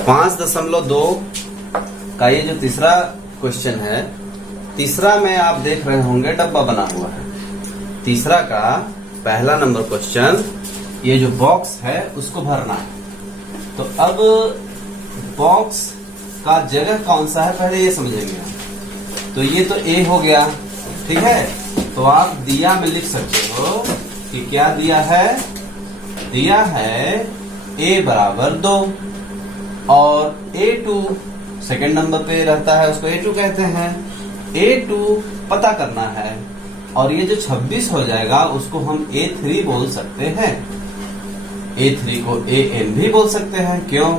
5.2 का ये जो तीसरा क्वेश्चन है, तीसरा में आप देख रहे होंगे डब्बा बना हुआ है। तीसरा का पहला नंबर क्वेश्चन, ये जो बॉक्स है उसको भरना है। तो अब बॉक्स का जगह कौन सा है पहले ये समझेंगे आप। तो ये तो ए हो गया, ठीक है। तो आप दिया में लिख सकते हो कि क्या दिया है, दिया है a बराबर 2 और a2 सेकंड नंबर पे रहता है, उसको a2 कहते हैं। a2 पता करना है और ये जो 26 हो जाएगा उसको हम a3 बोल सकते हैं। a3 को an भी बोल सकते हैं। क्यों?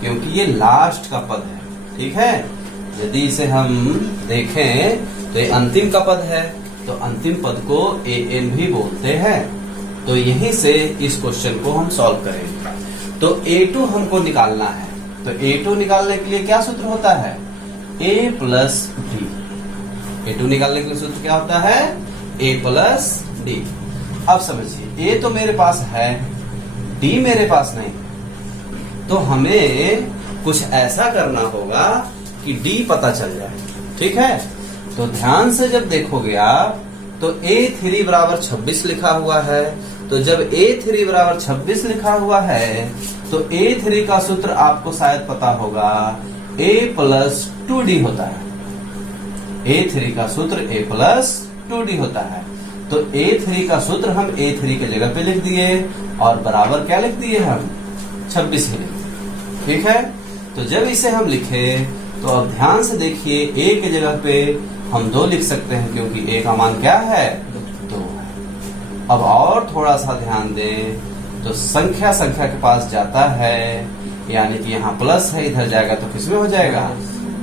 क्योंकि ये लास्ट का पद है, ठीक है। यदि इसे हम देखें तो ये अंतिम का पद है, तो अंतिम पद को an भी बोलते हैं। तो यहीं से इस क्वेश्चन को हम सॉल्व करेंगे। तो a2 हमको निकालना है। तो a2 निकालने के लिए क्या सूत्र होता है, a प्लस d। a2 निकालने के लिए सूत्र क्या होता है, a प्लस d। अब समझिए, a तो मेरे पास है, d मेरे पास नहीं। तो हमें कुछ ऐसा करना होगा कि d पता चल जाए, ठीक है। तो ध्यान से जब देखोगे आप तो a3 बराबर 26 लिखा हुआ है। तो जब a3 बराबर 26 लिखा हुआ है तो a3 का सूत्र आपको शायद पता होगा, a प्लस 2d होता है। a3 का सूत्र a प्लस 2d होता है। तो a3 का सूत्र हम a3 के जगह पे लिख दिए और बराबर क्या लिख दिए, हम 26 ही लिख दिए, ठीक है। तो जब इसे हम लिखे तो अब ध्यान से देखिए, a के जगह पे हम 2 लिख सकते हैं क्योंकि a का मान क्या है, 2 है। अब और थोड़ा सा ध्यान दें तो संख्या के पास जाता है, यानी कि यहाँ प्लस है, इधर जाएगा तो किसमें हो जाएगा,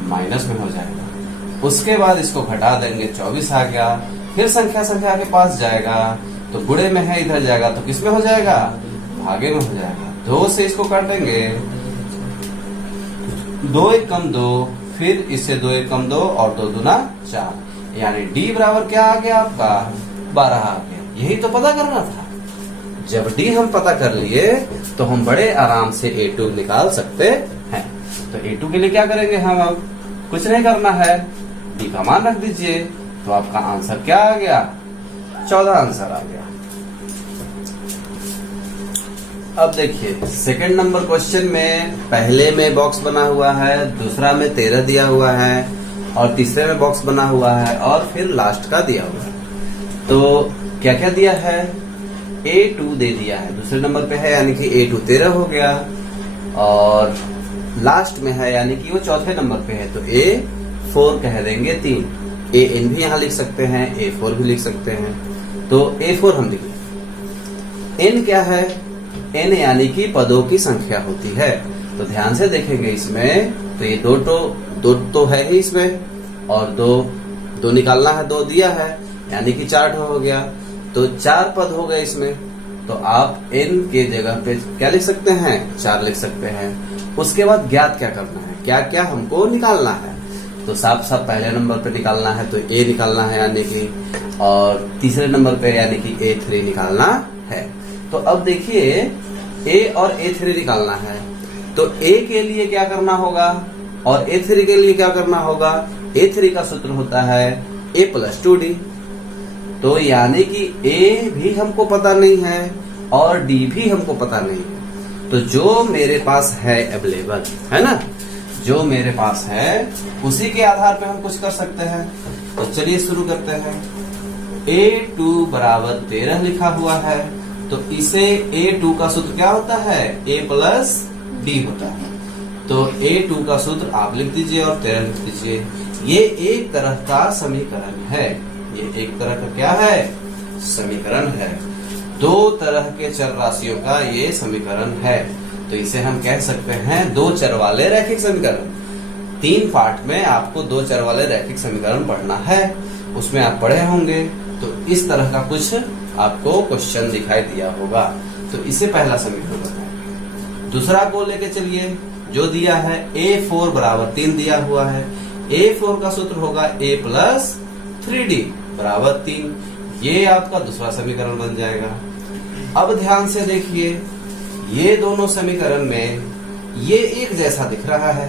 माइनस में हो जाएगा। उसके बाद इसको घटा देंगे, 24 आ गया। फिर संख्या के पास जाएगा तो गुणे में है, इधर जाएगा तो किसमें हो जाएगा, भागे में हो जाएगा। 2 से इसको काटेंगे, 2 एक कम 2, फिर इससे 2 एक कम 2 और 2 दूना 4, यानी d बराबर क्या आ गया आपका, 12 आ गया। यही तो पता करना था। जब d हम पता कर लिए तो हम बड़े आराम से a2 निकाल सकते हैं। तो a2 के लिए क्या करेंगे हम, अब कुछ नहीं करना है, d का मान रख दीजिए। तो आपका आंसर क्या आ गया, 14 आंसर आ गया। अब देखिए, सेकंड नंबर क्वेश्चन में पहले में बॉक्स बना हुआ है, दूसरा में 13 दिया हुआ है और तीसरे में बॉक्स बना हुआ है और फिर लास्ट का दिया हुआ है। तो क्या क्या दिया है, a2 दे दिया है, दूसरे नंबर पे है, यानी कि a2 13 हो गया और लास्ट में है यानी कि वो चौथे नंबर पे है, तो a4 कह देंगे 3। an भी यहाँ लिख सकते हैं, a4 भी लिख सकते हैं। तो a4 हम लिखें। n क्या है, n यानी कि पदों की संख्या होती है। तो ध्यान से देखेंगे इसमें, तो ये दो तो है ही इसमें और दो निकालना है, 2 दिया है यानी कि 4 हो गया। तो 4 पद हो गए इसमें। तो आप n के जगह पे क्या लिख सकते हैं, 4 लिख सकते हैं। उसके बाद ज्ञात क्या करना है, क्या क्या हमको निकालना है। तो साफ पहले नंबर पे निकालना है, तो a निकालना है यानी कि, और तीसरे नंबर पे यानी कि a3 निकालना है। तो अब देखिए, a और a3 निकालना है। तो a के लिए क्या करना होगा और a3 के लिए क्या करना होगा। a3 का सूत्र होता है a प्लस 2d। तो यानी कि a भी हमको पता नहीं है और d भी हमको पता नहीं है। तो जो मेरे पास है अवेलेबल है ना, जो मेरे पास है उसी के आधार पे हम कुछ कर सकते हैं। तो चलिए शुरू करते हैं। a2 बराबर 13 लिखा हुआ है, तो इसे a2 का सूत्र क्या होता है, a प्लस d होता है। तो a2 का सूत्र आप लिख दीजिए और 13 लिख दीजिए। ये एक तरह का समीकरण है, ये एक तरह का क्या है, समीकरण है। 2 तरह के चर राशियों का ये समीकरण है। तो इसे हम कह सकते हैं 2 चर वाले रैखिक समीकरण। 3 पार्ट में आपको 2 चर वाले रैखिक समीकरण पढ़ना है, उसमें आप पढ़े होंगे। तो इस तरह का कुछ आपको क्वेश्चन दिखाई दिया होगा। तो इसे पहला समीकरण बताएं। दूसरा को लेके चलिए, जो दिया है a4 बराबर 3 दिया हुआ है। a4 का सूत्र होगा a प्लस 3d बराबर 3। ये आपका दूसरा समीकरण बन जाएगा। अब ध्यान से देखिए, ये दोनों समीकरण में ये एक जैसा दिख रहा है,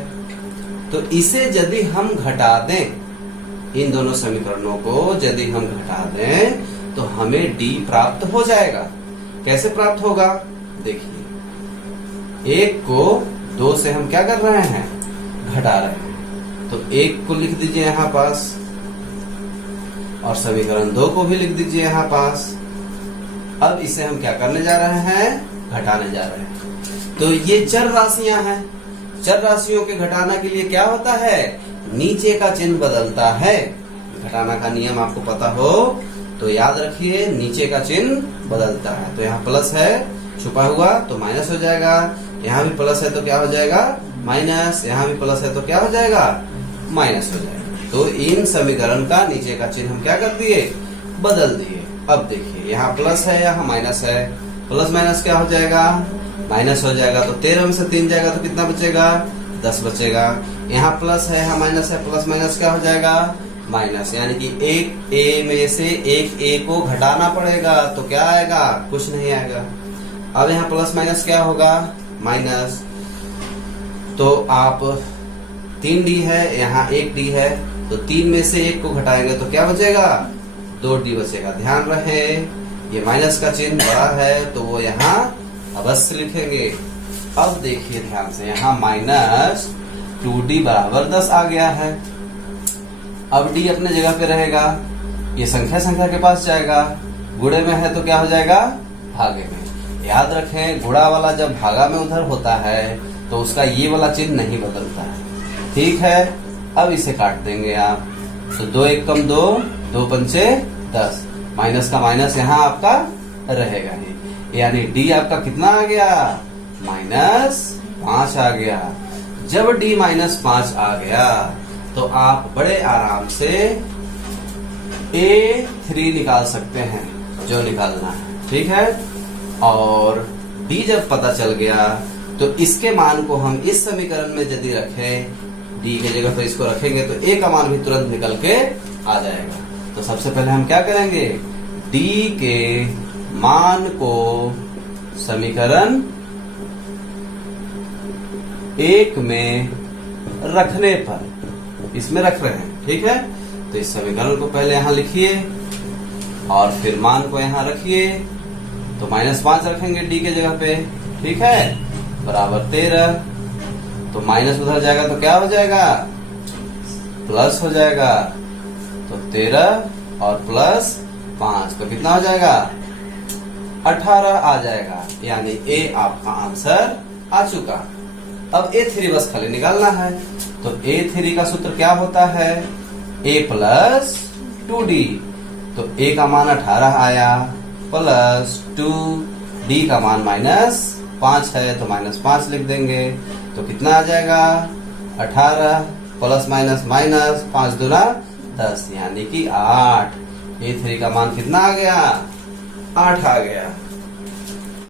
तो इसे यदि हम घटा दें, इन दोनों समीकरणों को यदि हम घटा दें तो हमें D प्राप्त हो जाएगा। कैसे प्राप्त होगा? देखिए, एक को 2 से हम क्या कर रहे हैं? घटा रहे हैं। तो एक को लिख दीजिए यहां पास और समीकरण 2 को भी लिख दीजिए यहां पास। अब इसे हम क्या करने जा रहे हैं? घटाने जा रहे हैं। तो ये चर राशियां हैं। चर राशियों के घटाना के लिए क्या होता है? नीचे का चिन्ह बदलता है। घटाना का नियम आपको पता हो तो याद रखिए, नीचे का चिन्ह बदलता है। तो यहाँ प्लस है छुपा हुआ तो माइनस हो जाएगा, यहाँ भी प्लस है तो क्या हो जाएगा? माइनस, यहाँ भी प्लस है तो क्या हो जाएगा? माइनस हो जाएगा। तो इन समीकरण का नीचे का चिन्ह हम क्या कर दिए? बदल दिए। अब देखिए, यहाँ प्लस है, यहाँ माइनस है, प्लस माइनस क्या हो जाएगा? माइनस हो जाएगा। तो 13 में से 3 जाएगा तो कितना बचेगा? 10 बचेगा। यहाँ प्लस है, यहाँ माइनस है, प्लस माइनस क्या हो जाएगा? माइनस। यानी कि एक ए में से एक ए को घटाना पड़ेगा, तो क्या आएगा? कुछ नहीं आएगा। अब यहाँ प्लस माइनस क्या होगा? माइनस। तो आप 3D है, यहाँ 1D है, तो 3 में से 1 को घटाएंगे तो क्या बचेगा? 2D बचेगा। ध्यान रहे, ये माइनस का चिन्ह बड़ा है तो वो यहाँ अवश्य लिखेंगे। अब देखिए ध्यान से, यहाँ माइनस 2D बराबर 10 आ गया है। अब D अपने जगह पे रहेगा, ये संख्या के पास जाएगा, गुणे में है तो क्या हो जाएगा? भागे में। याद रखें, गुणा वाला जब भागा में उधर होता है तो उसका ये वाला चिन्ह नहीं बदलता है। ठीक है, अब इसे काट देंगे आप। तो 2 1 कम 2, 2 पंचे 10, माइनस का माइनस यहाँ आपका रहेगा ही। यानी D आपका कितना आ गया? -5 आ गया। जब D -5 आ गया तो आप बड़े आराम से A3 निकाल सकते हैं, जो निकालना है। ठीक है, और D जब पता चल गया तो इसके मान को हम इस समीकरण में यदि रखें, D की जगह पर इसको रखेंगे तो A का मान भी तुरंत निकल के आ जाएगा। तो सबसे पहले हम क्या करेंगे? D के मान को समीकरण 1 में रखने पर, इसमें रख रहे हैं, ठीक है, तो इस समीकरण को पहले यहां लिखिए और फिर मान को यहां रखिए। तो -5 रखेंगे D के जगह पे, ठीक है, बराबर 13। तो माइनस उधर जाएगा तो क्या हो जाएगा? प्लस हो जाएगा। तो 13 और प्लस 5 तो कितना हो जाएगा? 18 आ जाएगा। यानी A आपका आंसर आ चुका। अब A3 बस खाली निकालना है। तो A3 का सूत्र क्या होता है? A + 2D। तो A का मान 18 आया, प्लस 2D का मान -5 है तो -5 लिख देंगे। तो कितना आ जाएगा? 18 प्लस माइनस माइनस 5 दूना 10, यानी कि 8। A3 का मान कितना आ गया? 8 आ गया।